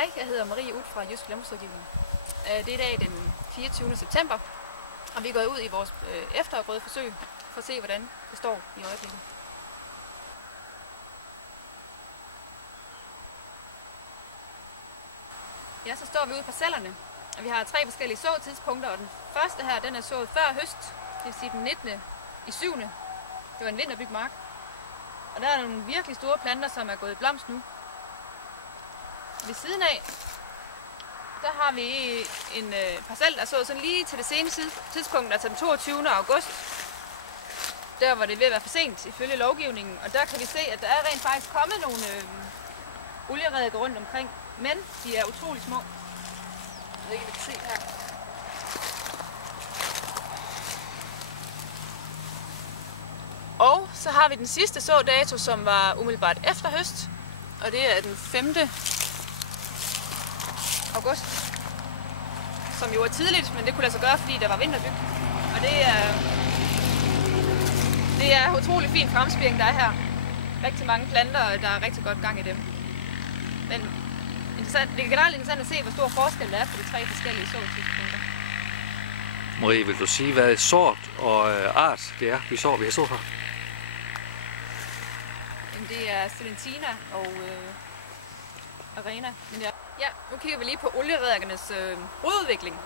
Hej, jeg hedder Marie ud fra Jysk Landbrugsrådgivning. Det er i dag den 24. september, og vi er gået ud i vores efterafgrødeforsøg for at se, hvordan det står i øjeblikket. Ja, så står vi ude på parcellerne, og vi har 3 forskellige såtidspunkter, og den første her, den er sået før høst, det vil sige den 19. i 7. Det var en vinterbyg mark. Og der er nogle virkelig store planter, som er gået i blomst nu. Ved siden af, der har vi en parcel, der er sået sådan lige til det seneste tidspunkt, altså den 22. august. Der var det ved at være for sent ifølge lovgivningen, og der kan vi se, at der er rent faktisk kommet nogle oliereddiker rundt omkring, men de er utrolig små. Jeg ved ikke, hvad I kan se her. Og så har vi den sidste sådato, som var umiddelbart efter høst, og det er den 5. august, som jo er tidligt, men det kunne lade sig gøre, fordi der var vinterbyg. Og det er utrolig fin fremspiring, der er her. Rigtig mange planter, og der er rigtig godt gang i dem. Men det er generelt interessant at se, hvor stor forskel der er på de 3 forskellige såtidspunkter. Marie, vil du sige, hvad sort og art det er, vi har så her? Det er Celentina og Arena. Ja, nu kigger vi lige på oliereddikernes rodudvikling.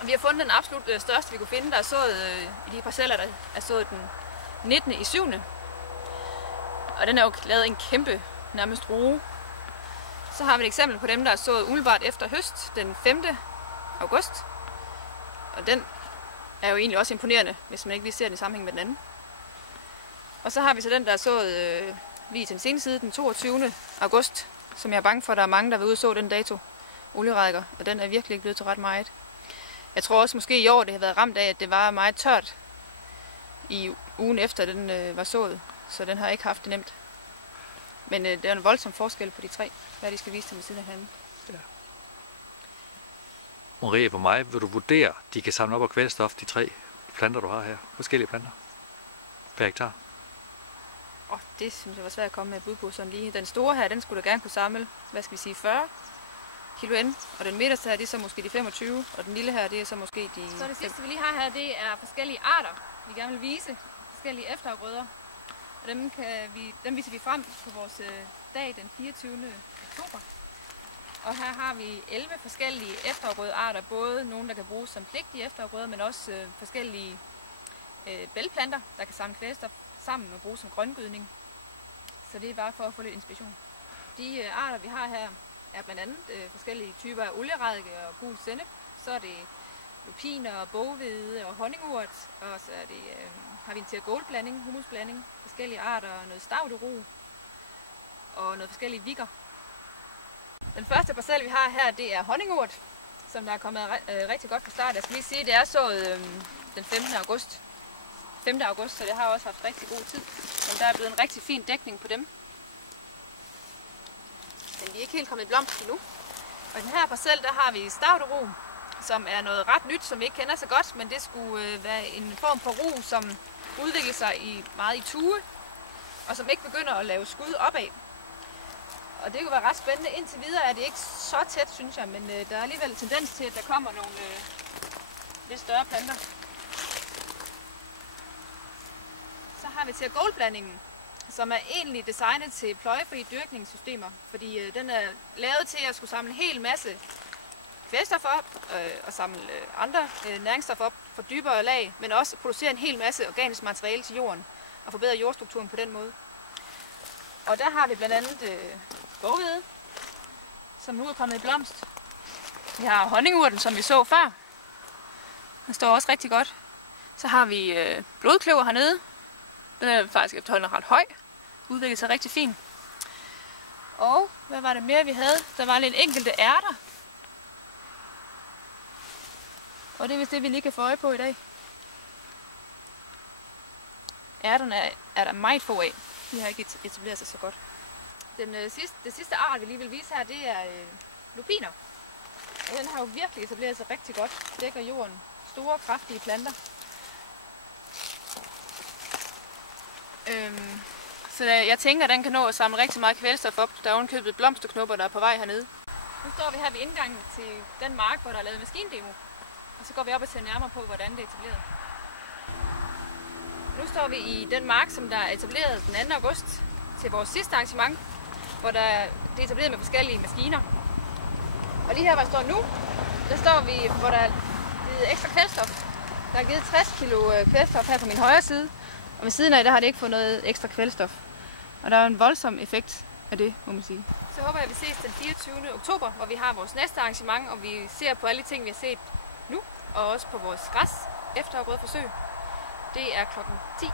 Og vi har fundet den absolut største, vi kunne finde, der er sået i de parceller, der er sået den 19. i 7. Og den er jo lavet en kæmpe, nærmest rue. Så har vi et eksempel på dem, der er sået umiddelbart efter høst, den 5. august. Og den er jo egentlig også imponerende, hvis man ikke lige ser den i sammenhæng med den anden. Og så har vi så den, der er sået lige til den seneste side, den 22. august, som jeg er bange for, at der er mange, der vil ud og så den dato, oliereddiker, og den er virkelig ikke blevet til ret meget. Jeg tror også måske i år, det har været ramt af, at det var meget tørt i ugen efter, den var sået, så den har ikke haft det nemt. Men det er en voldsom forskel på de 3, hvad de skal vise dem ved siden af hinanden. Ja. Marie, på mig vil du vurdere, de kan samle op af kvælstof, de 3 planter, du har her, forskellige planter, per hektar? Det synes jeg var svært at komme med et bud på sådan lige. Den store her, den skulle da gerne kunne samle, 40 kilo N, og den midterste her, det er så måske de 25, og den lille her, det er så måske de... Så det sidste, vi lige har her, det er forskellige arter, vi gerne vil vise, forskellige efterafgrøder, og dem viser vi frem på vores dag den 24. oktober. Og her har vi 11 forskellige efterafgrødearter, både nogle, der kan bruges som pligtige efterafgrøder, men også forskellige bælgplanter, der kan samle kvælstof sammen og bruges som grøngødning. Så det er bare for at få lidt inspiration. De arter, vi har her, er blandt andet forskellige typer af olieredike og gul sennep. Så er det lupiner, boghvede og honningurt, og så er det, har vi en tergoldblanding, humusblanding, forskellige arter, noget stauderu og noget forskellige vigger. Den første parcel, vi har her, det er honningurt, som der er kommet rigtig godt fra start. Jeg skal lige sige, det er sået den 15. august. 5. august, så det har også haft rigtig god tid. Men der er blevet en rigtig fin dækning på dem. Men vi er ikke helt kommet i blomst endnu. Og i den her parcel, der har vi stauderu, som er noget ret nyt, som vi ikke kender så godt, men det skulle være en form for ru, som udvikler sig meget i tue, og som ikke begynder at lave skud opad. Og det kunne være ret spændende. Indtil videre er det ikke så tæt, synes jeg, men der er alligevel tendens til, at der kommer nogle lidt større planter. Så har vi tergoldblandingen, som er egentlig designet til pløjefri dyrkningssystemer, fordi den er lavet til at skulle samle en hel masse kvælstof op og samle andre næringsstoffer op for dybere lag, men også producere en hel masse organisk materiale til jorden og forbedre jordstrukturen på den måde. Og der har vi blandt andet boghvede, som nu er kommet i blomst. Vi har honningurten, som vi så før. Den står også rigtig godt. Så har vi blodkløver hernede. Den er faktisk efterhånden ret høj. Udvikler sig rigtig fint. Og hvad var det mere, vi havde? Der var lidt enkelte ærter. Og det er vist det, vi lige kan få øje på i dag. Ærterne er der meget få af. De har ikke etableret sig så godt. Det sidste art, vi lige vil vise her, det er lupiner. Og den har jo virkelig etableret sig rigtig godt. Dækker jorden. Store, kraftige planter. Så jeg tænker, at den kan nå at samle rigtig meget kvælstof op. Der er ovenkøbet blomsterknopper, der er på vej hernede. Nu står vi her ved indgangen til den mark, hvor der er lavet maskindemo. Og så går vi op og ser nærmere på, hvordan det er etableret. Nu står vi i den mark, som der er etableret den 2. august til vores sidste arrangement, hvor det er etableret med forskellige maskiner. Og lige her, hvor jeg står nu, der står vi, hvor der er givet ekstra kvælstof. Der er givet 60 kilo kvælstof her på min højre side, og ved siden af, der har det ikke fået noget ekstra kvælstof. Og der er en voldsom effekt af det, må man sige. Så håber jeg, at vi ses den 24. oktober, hvor vi har vores næste arrangement, og vi ser på alle de ting, vi har set nu, og også på vores græs efterafgrøde forsøg. Det er klokken 10.